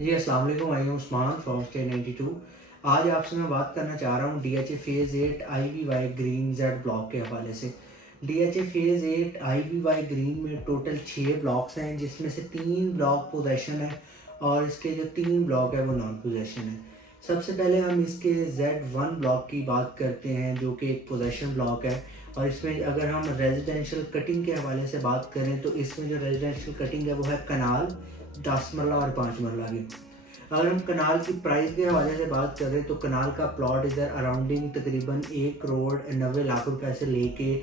जी अस्सलाम वालेकुम। आई हूँ उस्मान फ्रॉम स्टे 92। आज आपसे मैं बात करना चाह रहा हूँ DHA phase 8 IVY green Z block के हवाले से। DHA फेज़ 8 IVY ग्रीन में टोटल 6 ब्लॉक्स हैं, जिसमें से 3 ब्लॉक पोजेशन है और इसके जो 3 ब्लॉक है वो नॉन पोजेशन है। सबसे पहले हम इसके Z1 ब्लॉक की बात करते हैं, जो कि एक पोजेशन ब्लॉक है। और इसमें अगर हम रेजिडेंशियल कटिंग के हवाले से बात करें तो इसमें जो रेजिडेंशियल कटिंग है वो है कनाल 10 मरला और 5 मरला की। अगर हम कनाल की प्राइस के हवाले से बात करें तो कनाल का प्लॉट इधर अराउंडिंग तकरीबन 1 करोड़ 90 लाख रुपए से लेके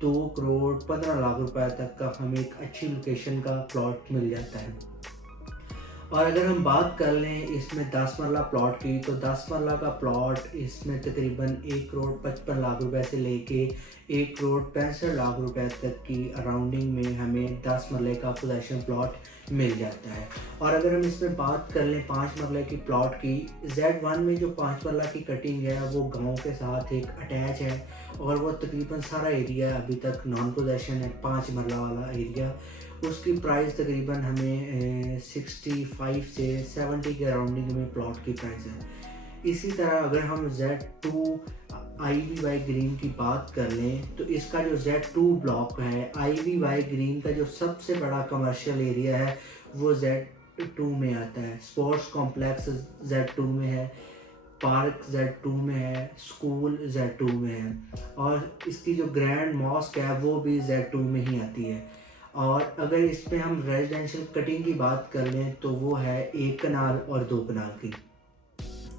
2 करोड़ 15 लाख रुपए तक का हमें एक अच्छी लोकेशन का प्लॉट मिल जाता है। और अगर हम बात कर लें इसमें 10 मरला प्लॉट की, तो 10 मरला का प्लॉट इसमें तकरीबन 1 करोड़ 55 लाख रुपए से लेके 1 करोड़ 65 लाख रुपए तक की अराउंडिंग में हमें 10 मरले का पोजेशन प्लॉट मिल जाता है। और अगर हम इसमें बात कर लें 5 मरले की प्लॉट की, Z1 में जो 5 मरला की कटिंग है वो गांव के साथ एक अटैच है और वो तकरीबन सारा एरिया अभी तक नॉन पोजेशन है। 5 मरला वाला एरिया, उसकी प्राइस तकरीबन हमें 65 से 70 के अराउंडिंग में प्लॉट की प्राइस है। इसी तरह अगर हम Z2 IVY ग्रीन की बात कर लें तो इसका जो Z2 ब्लॉक है, IVY ग्रीन का जो सबसे बड़ा कमर्शियल एरिया है वो Z2 में आता है। स्पोर्ट्स कॉम्प्लेक्स Z2 में है, पार्क Z2 में है, स्कूल Z2 में है और इसकी जो ग्रैंड मॉस्क है वो भी Z2 में ही आती है। और अगर इसमें हम रेजिडेंशियल कटिंग की बात कर लें तो वो है 1 कनाल और 2 कनाल की।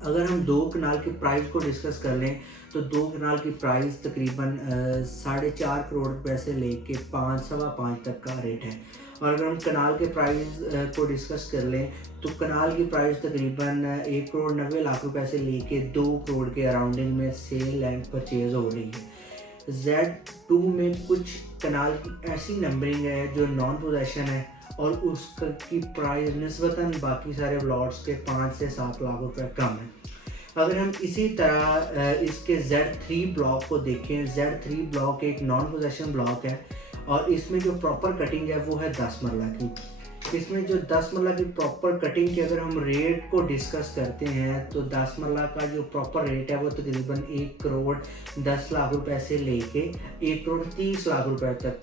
अगर हम 2 कनाल की प्राइस को डिस्कस कर लें तो 2 कनाल की प्राइस तकरीबन 4.5 करोड़ रुपए से लेके 5-5.25 तक का रेट है। और अगर हम कनाल के प्राइस को डिस्कस कर लें तो कनाल की प्राइस तकरीबन 1 करोड़ 90 लाख रुपए से लेके 2 करोड़ के अराउंडिंग में सेल एंड परचेज हो रही है। Z2 में कुछ कनाल की ऐसी नंबरिंग है जो नॉन पोजेशन है और उसकी प्राइस निस्बतन बाकी सारे प्लॉट्स के 5 से 7 लाख रुपए कम है। अगर हम इसी तरह इसके Z3 ब्लॉक को देखें, Z3 ब्लॉक एक नॉन पोजेशन ब्लॉक है और इसमें जो प्रॉपर कटिंग है वो है 10 मरला की। इसमें जो 10 मरला की प्रॉपर कटिंग की अगर हम रेट को डिस्कस करते हैं तो 10 मरला का जो प्रॉपर रेट है वो तकरीबन 1 करोड़ 10 लाख रुपए से लेके 1 करोड़ 30 लाख रुपए तक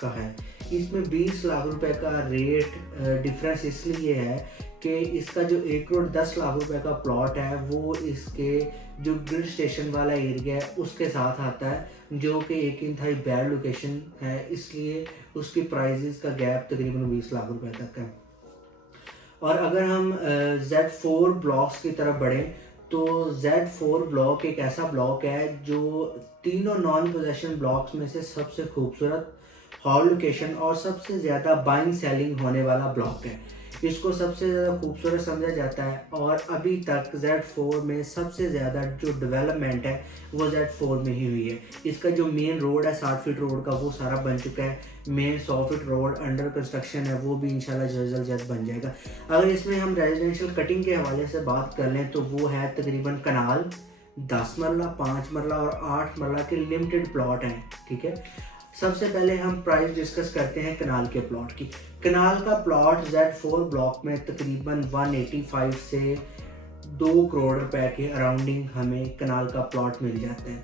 का है। इसमें 20 लाख रुपए का रेट डिफरेंस इसलिए है कि इसका जो 1 करोड़ 10 लाख रुपए का प्लॉट है वो इसके जो ग्रिड स्टेशन वाला एरिया है उसके साथ आता है, जो कि एक इंतहाई बैड लोकेशन है, इसलिए उसकी प्राइजेस का गैप तकरीबन 20 लाख रुपए तक है। और अगर हम Z4 ब्लॉक्स की तरफ बढ़ें तो Z4 ब्लॉक एक ऐसा ब्लॉक है जो तीनों नॉन पोजेशन ब्लॉक्स में से सबसे खूबसूरत, हॉट लोकेशन और सबसे ज़्यादा बाइंग सेलिंग होने वाला ब्लॉक है। इसको सबसे ज़्यादा खूबसूरत समझा जाता है और अभी तक Z4 में सबसे ज़्यादा जो डेवलपमेंट है वो Z4 में ही हुई है। इसका जो मेन रोड है 60 फीट रोड का वो सारा बन चुका है। Main 100 feet road under construction है, वो भी इंशाल्लाह जल्द बन जाएगा। अगर इसमें हम रेजिडेंशियल कटिंग के हवाले से बात कर लें तो वो है तकरीबन कनाल 10 मरला, 5 मरला और 8 मरला के लिमिटेड प्लॉट हैं। ठीक है, सबसे पहले हम प्राइस डिस्कस करते हैं कनाल के प्लॉट की। कनाल का प्लॉट Z4 ब्लॉक में तकरीबन 185 से 2 करोड़ रुपए के अराउंडिंग हमें कनाल का प्लॉट मिल जाता है,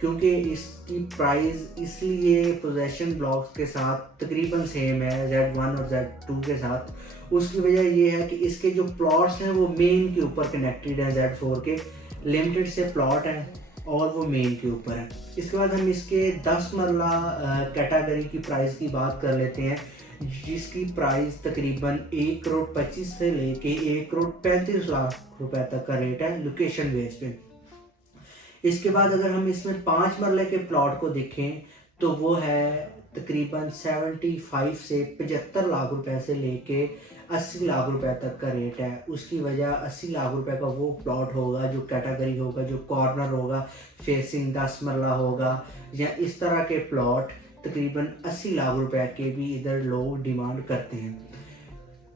क्योंकि इसकी प्राइस इसलिए पोजेशन ब्लॉक्स के साथ तकरीबन सेम है Z1 और Z2 के साथ। उसकी वजह ये है कि इसके जो प्लॉट्स हैं वो मेन के ऊपर कनेक्टेड हैं, Z4 के लिमिटेड से प्लॉट हैं और वो मेन के ऊपर है। इसके बाद हम इसके 10 मरला कैटेगरी की प्राइस की बात कर लेते हैं, जिसकी प्राइस तकरीबन 1 करोड़ 25 से लेके 1 करोड़ 35 लाख रुपए तक का रेट है लोकेशन बेस पे। इसके बाद अगर हम इसमें 5 मरले के प्लॉट को देखें तो वो है तकरीबन 75 से 75 लाख रुपए से लेके 80 लाख रुपए तक का रेट है। उसकी वजह 80 लाख रुपए का वो प्लॉट होगा जो कैटेगरी होगा, जो कॉर्नर होगा, फेसिंग 10 मरला होगा, या इस तरह के प्लॉट तकरीबन 80 लाख रुपए के भी इधर लोग डिमांड करते हैं।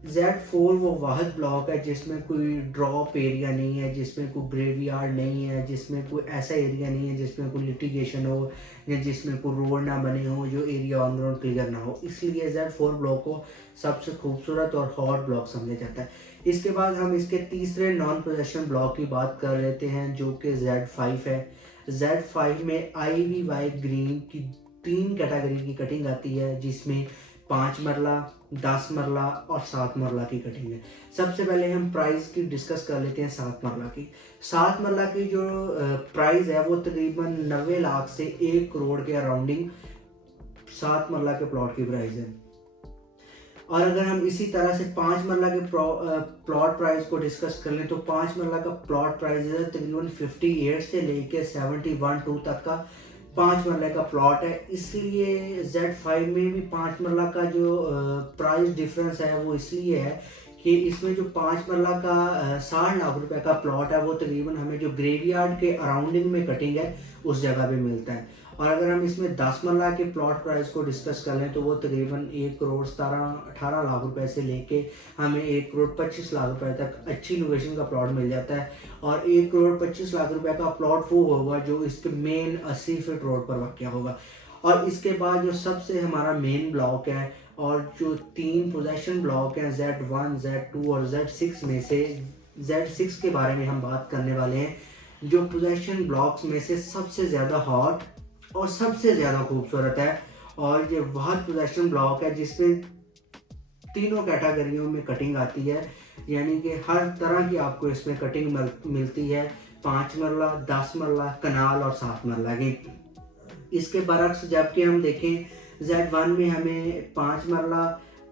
Z4 वो वाहिद ब्लॉक है जिसमें कोई ड्रॉप एरिया नहीं है, जिसमें कोई ग्रेवयार्ड नहीं है, जिसमें कोई ऐसा एरिया नहीं है जिसमें कोई लिटिगेशन हो या जिसमें कोई रोड ना बने हो, जो एरिया ऑन रोड क्लियर ना हो। इसलिए Z4 ब्लॉक को सबसे खूबसूरत और हॉट ब्लॉक समझा जाता है। इसके बाद हम इसके तीसरे नॉन पोजेशन ब्लॉक की बात कर लेते हैं जो कि Z5 है। Z5 में IVY ग्रीन की 3 कैटेगरी की कटिंग आती है, जिसमें 5 मरला, 10 मरला और 7 मरला की कटिंग है। सबसे पहले हम प्राइस की डिस्कस कर लेते हैं 7 मरला की। 7 मरला की जो प्राइस है वो तकरीबन 90 लाख से 1 करोड़ के अराउंडिंग 7 मरला के प्लॉट की प्राइस है। और अगर हम इसी तरह से 5 मरला के प्लॉट प्राइस को डिस्कस कर लें तो 5 मरला का प्लॉट प्राइस है तकरीबन 58 से लेके 71-2 तक का 5 मरला का प्लॉट है। इसलिए Z5 में भी 5 मरला का जो प्राइस डिफरेंस है वो इसलिए है कि इसमें जो 5 मरला का 60 लाख रुपए का प्लॉट है वो तकरीबन हमें जो ग्रेवयार्ड के अराउंडिंग में कटिंग है उस जगह पे मिलता है। और अगर हम इसमें 10 मरला के प्लॉट प्राइस को डिस्कस कर लें तो वो तकरीबन 1 करोड़ 18 लाख रुपए से लेके हमें 1 करोड़ 25 लाख रुपए तक अच्छी लोकेशन का प्लॉट मिल जाता है। और 1 करोड़ 25 लाख रुपए का प्लॉट वो होगा जो इसके मेन 80 फीट रोड पर वाक़या होगा। और इसके बाद जो सबसे हमारा मेन ब्लॉक है और जो 3 पोजेशन ब्लॉक हैं Z1, Z2 और Z6 में से Z6 के बारे में हम बात करने वाले हैं, जो पोजेशन ब्लॉक्स में से सबसे ज़्यादा हॉट और सबसे ज़्यादा खूबसूरत है। और ये वह पोजेशन ब्लॉक है जिसमें तीनों कैटेगरियों में कटिंग आती है, यानी कि हर तरह की आपको इसमें कटिंग मिलती है। 5 मरला, 10 मरला, कनाल और 7 मरला की। इसके बरक्स जबकि हम देखें Z1 में हमें 5 मरला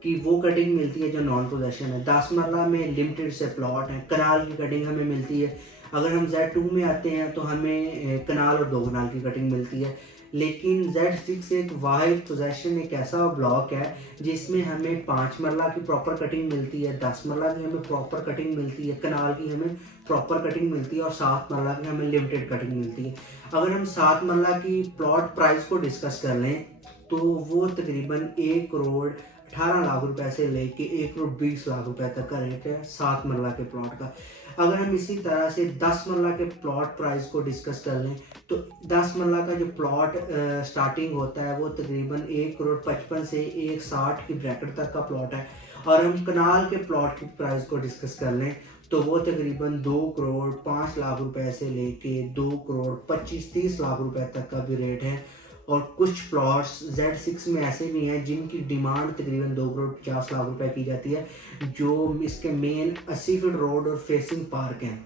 की वो कटिंग मिलती है जो नॉन पोजेशन है, 10 मरला में लिमिटेड से प्लॉट है, कनाल की कटिंग हमें मिलती है। अगर हम Z2 में आते हैं तो हमें कनाल और 2 कनाल की कटिंग मिलती है। लेकिन Z6 एक वाहिद पोजेशन एक ऐसा ब्लॉक है जिसमें हमें 5 मरला की प्रॉपर कटिंग मिलती है, 10 मरला की हमें प्रॉपर कटिंग मिलती है, कनाल की हमें प्रॉपर कटिंग मिलती है और 7 मरला की हमें लिमिटेड कटिंग मिलती है। अगर हम 7 मरला की प्लॉट प्राइस को डिस्कस कर लें तो वो तकरीबन 1 करोड़ 18 लाख रुपए से लेके 1 करोड़ 20 लाख रुपए तक का रेट है 7 मरला के प्लॉट का। अगर हम इसी तरह से 10 मरला के प्लॉट प्राइस को डिस्कस कर लें तो 10 मरला का जो प्लॉट स्टार्टिंग होता है वो तकरीबन 1 करोड़ 55 से 160 की ब्रैकेट तक का प्लॉट है। और हम कनाल के प्लॉट की प्राइस को डिस्कस कर लें तो वो तकरीबन 2 करोड़ 5 लाख रुपए से लेके 2 करोड़ 25-30 लाख रुपए तक का भी रेट है। और कुछ प्लॉट्स Z6 में ऐसे भी हैं जिनकी डिमांड तकरीबन 2 करोड़ 50 लाख रुपए की जाती है, जो इसके मेन 80 फीट रोड और फेसिंग पार्क हैं।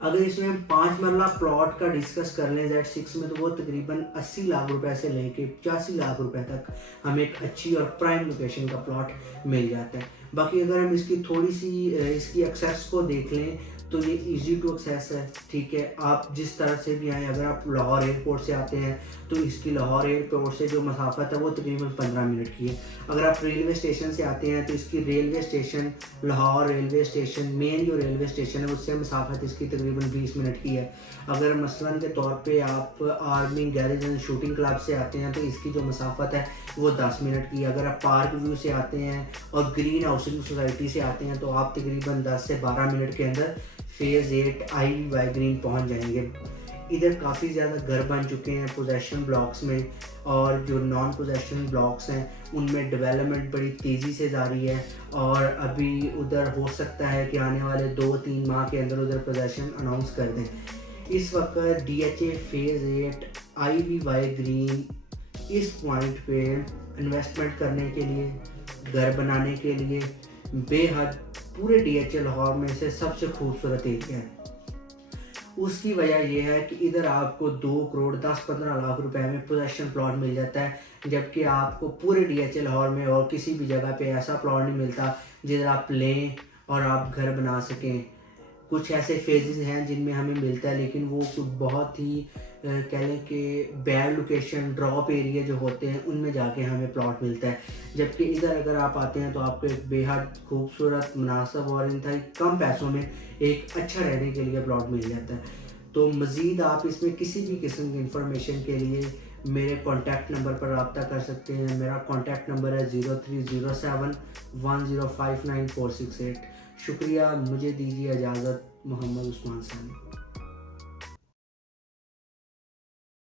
अगर इसमें हम 5 मरला प्लॉट का डिस्कस कर लें Z6 में तो वो तकरीबन 80 लाख रुपए से लेके 85 लाख रुपए तक हमें एक अच्छी और प्राइम लोकेशन का प्लॉट मिल जाता है। बाकी अगर हम इसकी थोड़ी सी इसकी एक्सेस को देख लें तो ये इजी टू एक्सेस है, ठीक है। आप जिस तरह से भी आएँ, अगर आप लाहौर एयरपोर्ट से आते हैं तो इसकी लाहौर एयरपोर्ट से जो मसाफत है वो तकरीबन 15 मिनट की है। अगर आप रेलवे स्टेशन से आते हैं तो इसकी railway station Lahore railway station main जो रेलवे स्टेशन है उससे मसाफत इसकी तकरीबन 20 मिनट की है। अगर मसलन के तौर पे आप army garage and shooting club से आते हैं तो इसकी जो मसाफत है वो 10 मिनट की है। अगर आप पार्क व्यू से आते हैं और ग्रीन हाउसिंग सोसाइटी से आते हैं तो आप तकरीबन 10 से 12 मिनट के अंदर फेज़ 8 IVY ग्रीन पहुंच जाएंगे। इधर काफ़ी ज़्यादा घर बन चुके हैं पोजेशन ब्लॉक्स में, और जो नॉन पोजेशन ब्लॉक्स हैं उनमें डेवलपमेंट बड़ी तेज़ी से जारी है। और अभी उधर हो सकता है कि आने वाले 2-3 माह के अंदर उधर पोजेशन अनाउंस कर दें। इस वक्त DHA फेज़ 8 IVY ग्रीन इस पॉइंट पे इन्वेस्टमेंट करने के लिए, घर बनाने के लिए बेहद पूरे DHA लाहौर में से सबसे खूबसूरत एरिया है। उसकी वजह यह है कि इधर आपको 2 करोड़ 10-15 लाख रुपए में पोजेशन प्लॉट मिल जाता है, जबकि आपको पूरे DHA लाहौर में और किसी भी जगह पे ऐसा प्लॉट नहीं मिलता जिधर आप लें और आप घर बना सकें। कुछ ऐसे फेजेस हैं जिनमें हमें मिलता है, लेकिन वो बहुत ही कह लें कि बैड लोकेशन ड्रॉप एरिया जो होते हैं उनमें जाके हमें प्लॉट मिलता है। जबकि इधर अगर आप आते हैं तो आपको एक बेहद खूबसूरत मुनासिब और इंतहाई कम पैसों में एक अच्छा रहने के लिए प्लॉट मिल जाता है। तो मज़ीद आप इसमें किसी भी किस्म की इंफॉर्मेशन के लिए मेरे कॉन्टैक्ट नंबर पर रब्ता कर सकते हैं। मेरा कॉन्टैक्ट नंबर है 0307105946 शुक्रिया, मुझे दीजिए इजाज़त। मोहम्मद उस्मान सानी।